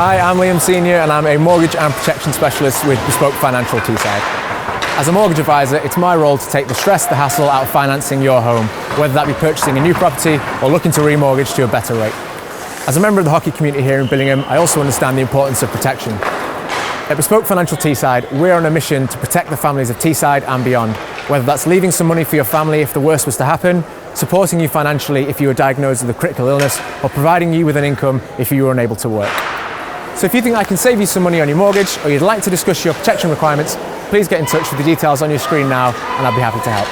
Hi, I'm Liam Senior and I'm a mortgage and protection specialist with Bespoke Financial Teesside. As a mortgage advisor, it's my role to take the stress, the hassle out of financing your home, whether that be purchasing a new property or looking to remortgage to a better rate. As a member of the hockey community here in Billingham, I also understand the importance of protection. At Bespoke Financial Teesside, we're on a mission to protect the families of Teesside and beyond, whether that's leaving some money for your family if the worst was to happen, supporting you financially if you were diagnosed with a critical illness, or providing you with an income if you were unable to work. So if you think I can save you some money on your mortgage or you'd like to discuss your protection requirements, please get in touch with the details on your screen now and I'll be happy to help.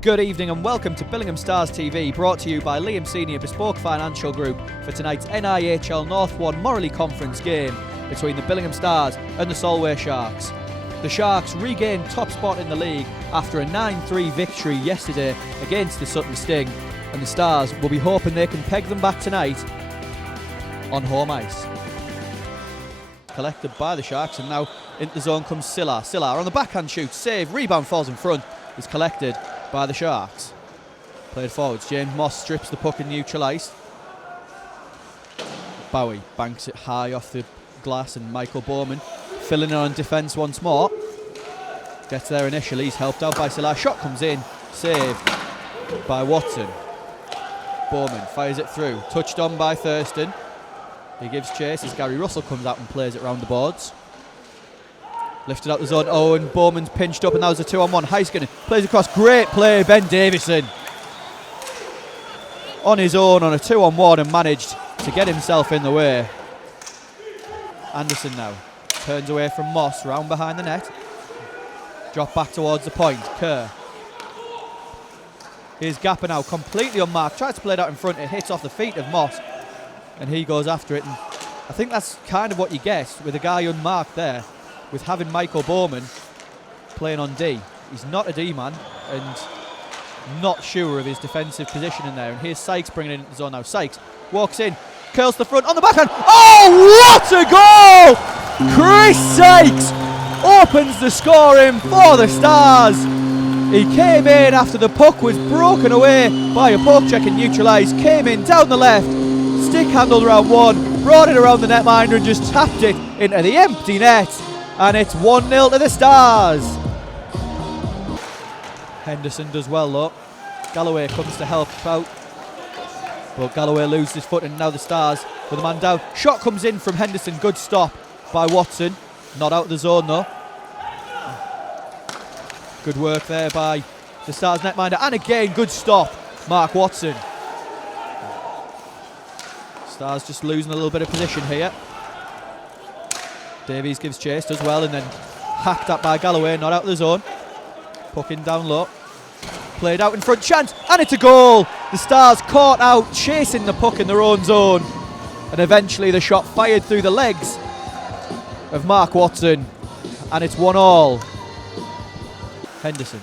Good evening and welcome to Billingham Stars TV, brought to you by Liam Senior Bespoke Financial Group for tonight's NIHL North 1 Morley Conference game between the Billingham Stars and the Solway Sharks. The Sharks regained top spot in the league after a 9-3 victory yesterday against the Sutton Sting, and the Stars will be hoping they can peg them back tonight on home ice. Collected by the Sharks, and now into the zone comes Silla. Silla on the backhand shoot, save, rebound falls in front, is collected by the Sharks. Played forwards, James Moss strips the puck in neutral ice. Bowie banks it high off the glass, and Michael Bowman filling in on defence once more. Gets there initially, he's helped out by Silla. Shot comes in, saved by Watson. Bowman fires it through, touched on by Thurston. He gives chase as Gary Russell comes out and plays it round the boards. Lifted out the zone, and Bowman's pinched up, and that was a 2-on-1. Heiskanen plays across, great play, Ben Davison. On his own on a 2-on-1 and managed to get himself in the way. Anderson now turns away from Moss, round behind the net. Drop back towards the point, Kerr. Here's Gapper now, completely unmarked. Tries to play it out in front, it hits off the feet of Moss, and he goes after it. And I think that's kind of what you get with a guy unmarked there, with having Michael Bowman playing on D. He's not a D man and not sure of his defensive position in there. And here's Sykes bringing it into the zone now. Sykes walks in, curls to the front on the backhand. Oh, what a goal! Chris Sykes opens the scoring for the Stars. He came in after the puck was broken away by a poke check and neutralised. Came in down the left, stick handled around one, brought it around the netminder and just tapped it into the empty net. And it's 1-0 to the Stars. Henderson does well though. Galloway comes to help out, but Galloway loses his foot, and now the Stars with a man down. Shot comes in from Henderson, good stop by Watson. Not out of the zone though. Good work there by the Stars netminder, and again good stop, Mark Watson. Stars just losing a little bit of position here. Davies gives chase, does well, and then hacked at by Galloway, not out of the zone. Puck in down low. Played out in front, chance, and it's a goal! The Stars caught out, chasing the puck in their own zone. And eventually the shot fired through the legs of Mark Watson, and it's 1-1. Henderson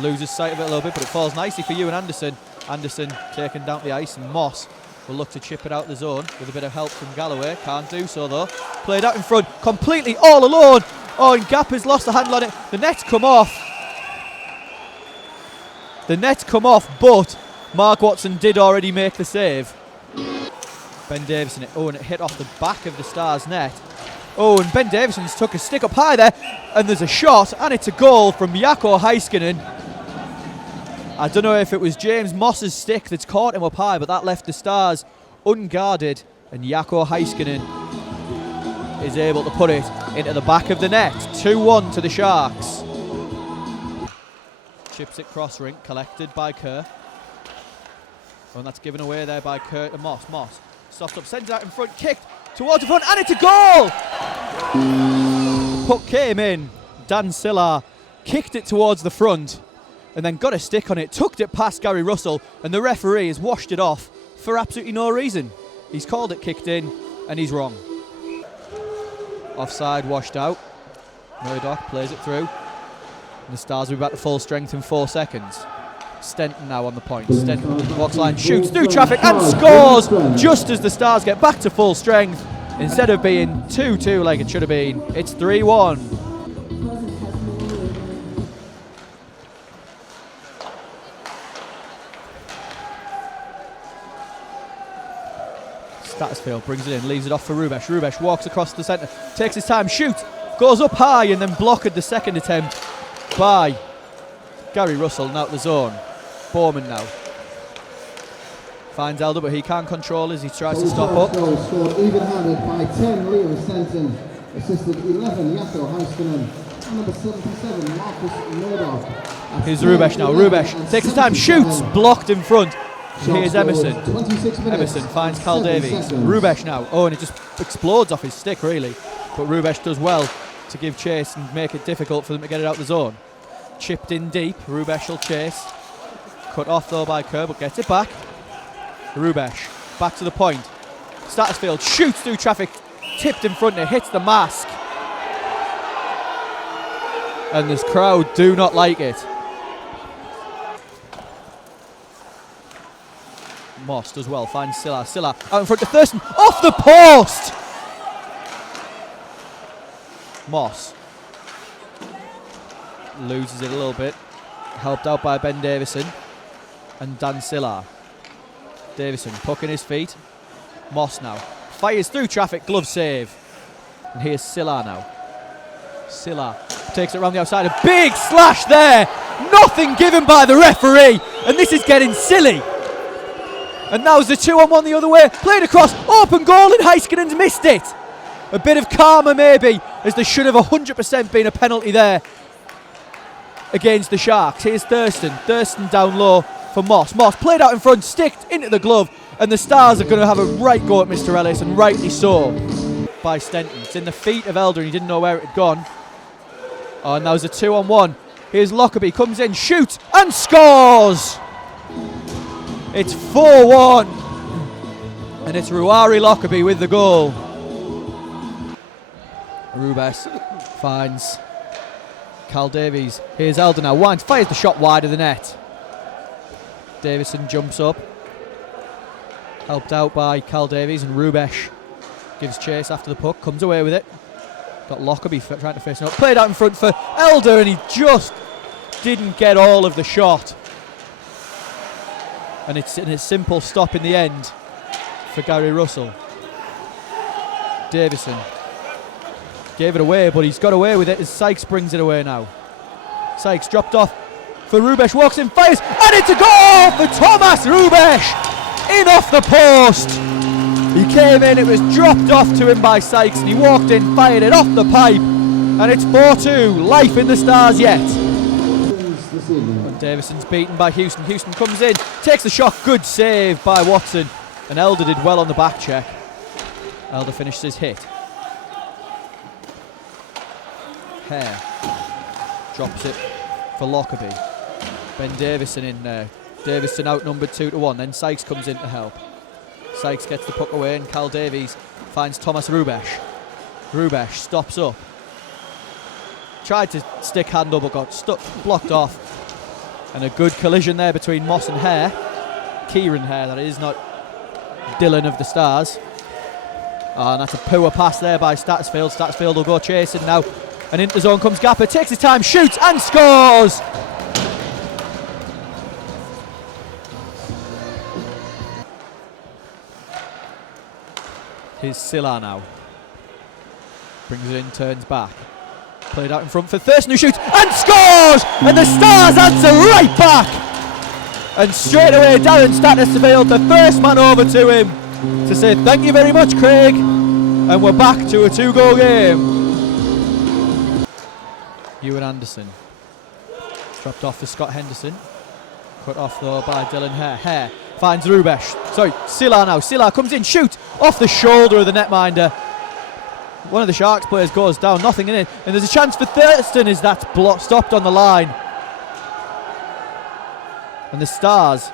loses sight of it a little bit, but it falls nicely for you and Anderson. Anderson taken down the ice, and Moss will look to chip it out the zone with a bit of help from Galloway. Can't do so though. Played out in front, completely all alone. Oh, and Gapper's lost the handle on it. The net's come off. The net's come off, but Mark Watson did already make the save. Ben Davison, and it hit off the back of the Stars net. Oh, and Ben Davison's took a stick up high there, and there's a shot, and it's a goal from Jaakko Heiskanen. I don't know if it was James Moss's stick that's caught him up high, but that left the Stars unguarded, and Jaakko Heiskanen is able to put it into the back of the net. 2-1 to the Sharks. Chips it cross rink, collected by Kerr. Oh, and that's given away there by Kerr to Moss. Moss stopped up, sends it out in front, kicked towards the front, and it's a goal! The puck came in. Dan Silla kicked it towards the front, and then got a stick on it, tucked it past Gary Russell, and the referee has washed it off for absolutely no reason. He's called it kicked in, and he's wrong. Offside, washed out. Murdoch plays it through. And the Stars will be back to full strength in 4 seconds. Stenton now on the point. Stenton on the box line, shoots through traffic and scores just as the Stars get back to full strength. Instead of being 2-2 like it should have been, it's 3-1. Stattersfield brings it in, leaves it off for Rubesh. Rubesh walks across the centre, takes his time, shoots, goes up high and then blocked the second attempt by Gary Russell and out the zone. Bowman now finds Elder, but he can't control as he tries to stop up. Scored even-handed by 10, Liam Stenton. Assisted 11, Yasso Heiskanen. And number 77, Marcus Murdoch. Here's Rubesh now. Rubesh takes his time, shoots, blocked in front. Here's Emerson. Emerson finds Cal Davies. Rubesh now. Oh, and it just explodes off his stick, really. But Rubesh does well to give chase and make it difficult for them to get it out the zone. Chipped in deep. Rubesh will chase. Cut off though by Kerr, but gets it back. Rubesh back to the point. Stattersfield shoots through traffic, tipped in front, it hits the mask. And this crowd do not like it. Moss does well, finds Silla. Silla out in front to Thurston, off the post! Moss loses it a little bit, helped out by Ben Davison and Dan Silla. Davison pucking his feet. Moss now fires through traffic, glove save. And here's Silla now. Silla takes it around the outside, a big slash there! Nothing given by the referee, and this is getting silly. And now's the 2-on-1 the other way, played across, open goal, and Heiskanen's missed it. A bit of karma maybe, as there should have 100% been a penalty there against the Sharks. Here's Thurston. Thurston down low for Moss. Moss played out in front, sticked into the glove, and the Stars are going to have a right go at Mr. Ellis, and rightly so, by Stenton. It's in the feet of Elder, and he didn't know where it had gone. Oh, and that was a 2-on-1. Here's Lockerbie, comes in, shoots, and scores! It's 4-1, and it's Ruari Lockerbie with the goal. Rubes finds Cal Davies. Here's Elder now, winds, fires the shot wide of the net. Davison jumps up, helped out by Cal Davies, and Rubesh gives chase after the puck, comes away with it. Got Lockerbie trying to face it up, played out in front for Elder, and he just didn't get all of the shot. And it's in a simple stop in the end for Gary Russell. Davison gave it away, but he's got away with it as Sykes brings it away now. Sykes dropped off for Rubesh, walks in, fires, and it's a goal for Thomas Rubesh! In off the post! He came in, it was dropped off to him by Sykes, and he walked in, fired it off the pipe, and it's 4-2, life in the Stars yet. And Davison's beaten by Houston. Houston comes in, takes the shot, good save by Watson, and Elder did well on the back check. Elder finished his hit. Hare drops it for Lockerbie. Ben Davison in there. Davison outnumbered 2-1. Then Sykes comes in to help. Sykes gets the puck away, and Cal Davies finds Thomas Rubesh. Rubesh stops up. Tried to stick handle but got stuck, blocked off. And a good collision there between Moss and Hare. Kieran Hare, that is, not Dylan of the Stars. And that's a poor pass there by Stattersfield. Stattersfield will go chasing now. And into the zone comes Gapper, takes his time, shoots and scores! Here's Silla now. Brings it in, turns back. Played out in front for Thurston, who shoots and scores! And the Stars answer right back! And straight away Darren Stattersfield, the first man over to him to say thank you very much, Craig. And we're back to a 2-goal game. Ewan Anderson. Dropped off for Scott Henderson. Cut off though by Dylan Hare. Hare finds Rubesh. Sorry, Silla now. Silla comes in, shoots off the shoulder of the netminder. One of the Sharks players goes down, nothing in it. And there's a chance for Thurston as that's stopped on the line. And the Stars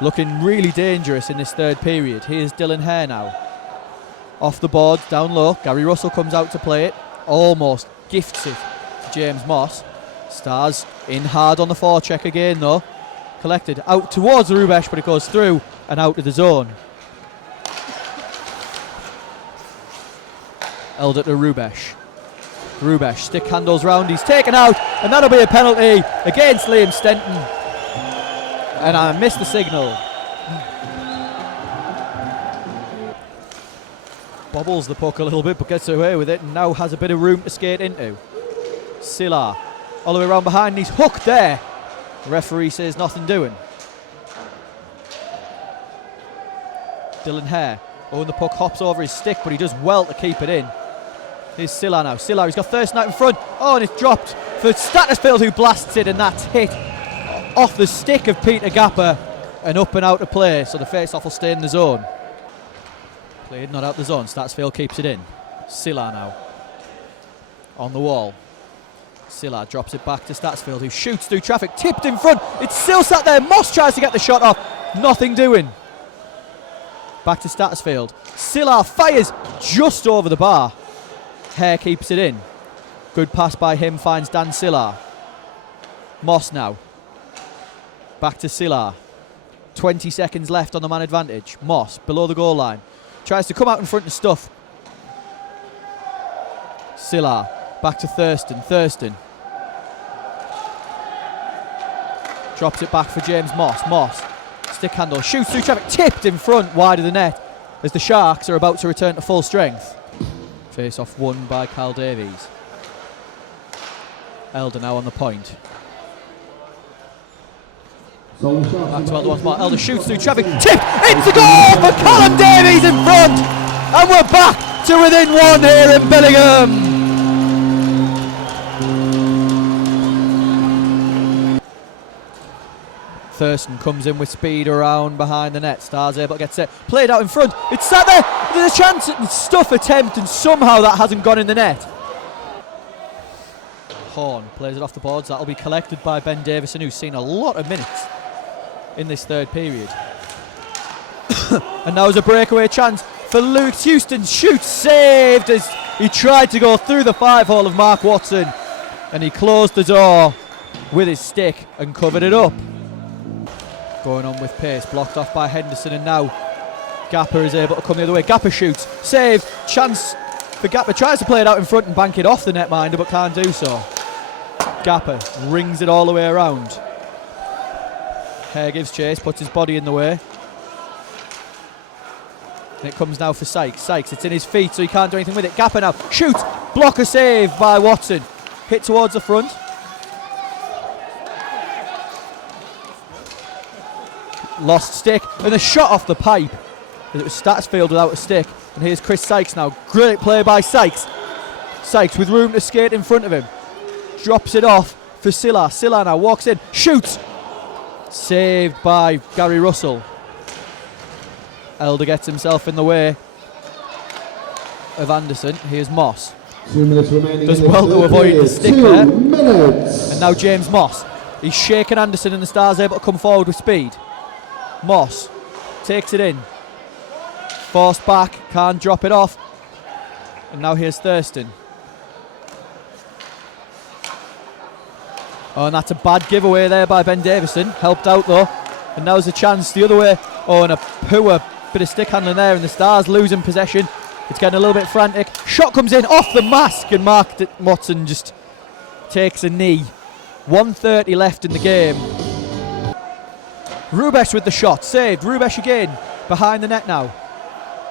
looking really dangerous in this third period. Here's Dylan Hare now. Off the board, down low. Gary Russell comes out to play it. Almost gifts it to James Moss. Stars in hard on the forecheck again though. Collected out towards Rubesh, but it goes through and out of the zone. Elder to Rubesh. Rubesh stick handles round, he's taken out, and that'll be a penalty against Liam Stenton. And I missed the signal. bobbles the puck a little bit but gets away with it and now has a bit of room to skate into. Silla all the way around behind, he's hooked there. The referee says nothing doing. Dylan Hare. Oh, and the puck hops over his stick, but he does well to keep it in. Here's Silla now. Silla, he's got Thurston out in front. Oh, and it's dropped for Stattersfield, who blasts it, and that's hit off the stick of Peter Gapper and up and out of play. So the face-off will stay in the zone. Played, not out the zone. Stattersfield keeps it in. Silla now on the wall. Silla drops it back to Stattersfield, who shoots through traffic, tipped in front. It's still sat there. Moss tries to get the shot off. Nothing doing. Back to Stattersfield. Silla fires just over the bar. Hare keeps it in. Good pass by him, finds Dan Silla. Moss now. Back to Silla. 20 seconds left on the man advantage. Moss, below the goal line. Tries to come out in front and stuff. Silla. Back to Thurston. Thurston. Drops it back for James Moss. Moss. Stick handle. Shoots through traffic. Tipped in front, wide of the net, as the Sharks are about to return to full strength. Face off won by Cal Davies. Elder now on the point. Back to Elder once more. Elder shoots through traffic. Tipped into goal for Callum Davies in front. And we're back to within one here in Billingham. Thurston comes in with speed around behind the net. Stars able to get set. Played out in front. It's sat there. There's a chance at stuff attempt, and somehow that hasn't gone in the net. Horn plays it off the boards. That'll be collected by Ben Davison, who's seen a lot of minutes in this third period. And now there's a breakaway chance for Luke Houston. Shoots, saved as he tried to go through the 5-hole of Mark Watson, and he closed the door with his stick and covered it up. Going on with pace, blocked off by Henderson, and now Gapper is able to come the other way. Gapper shoots, save, chance for Gapper. Tries to play it out in front and bank it off the netminder, but can't do so. Gapper rings it all the way around. Hare gives chase, puts his body in the way. And it comes now for Sykes. Sykes, it's in his feet, so he can't do anything with it. Gapper now shoots, blocker save by Watson. Hit towards the front. Lost stick, and a shot off the pipe. It was Stattersfield without a stick. And here's Chris Sykes now. Great play by Sykes. Sykes with room to skate in front of him. Drops it off for Silla. Silla now walks in, shoots. Saved by Gary Russell. Elder gets himself in the way of Anderson. Here's Moss. 2 minutes remaining. Does well to avoid the stick there. 2 minutes. And now James Moss. He's shaking Anderson, and the Stars able to come forward with speed. Moss takes it in. Forced back, can't drop it off. And now here's Thurston. Oh, and that's a bad giveaway there by Ben Davison. Helped out though. And now's a chance the other way. Oh, and a poor bit of stick handling there, and the Stars losing possession. It's getting a little bit frantic. Shot comes in off the mask, and Mark Watson just takes a knee. 1:30 left in the game. Rubesh with the shot, saved. Rubesh again, behind the net now.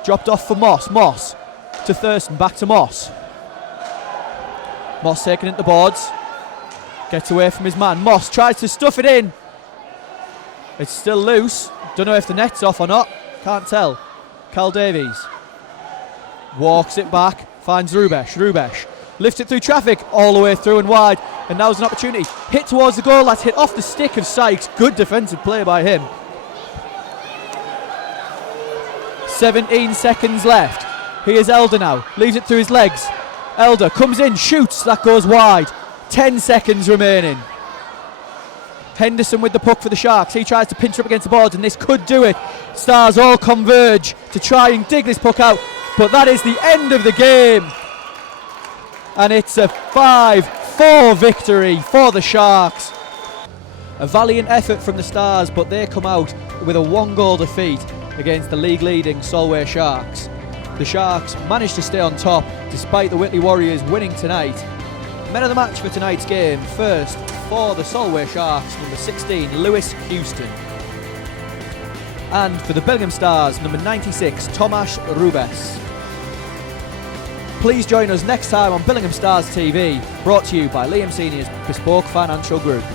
Dropped off for Moss. Moss to Thurston, back to Moss. Moss taking it to the boards. Gets away from his man. Moss tries to stuff it in. It's still loose. Don't know if the net's off or not. Can't tell. Cal Davies walks it back, finds Rubesh. Rubesh lifts it through traffic, all the way through and wide. And now's an opportunity. Hit towards the goal. That's hit off the stick of Sykes. Good defensive play by him. 17 seconds left. Here's Elder now. Leaves it through his legs. Elder comes in, shoots. That goes wide. 10 seconds remaining. Henderson with the puck for the Sharks. He tries to pinch up against the boards, and this could do it. Stars all converge to try and dig this puck out. But that is the end of the game. And it's a 5-4 victory for the Sharks. A valiant effort from the Stars, but they come out with a 1-goal defeat against the league-leading Solway Sharks. The Sharks managed to stay on top despite the Whitley Warriors winning tonight. Men of the match for tonight's game. First, for the Solway Sharks, number 16, Lewis Houston. And for the Billingham Stars, number 96, Tomasz Rubes. Please join us next time on Billingham Stars TV, brought to you by Liam Senior's Bespoke Financial Group.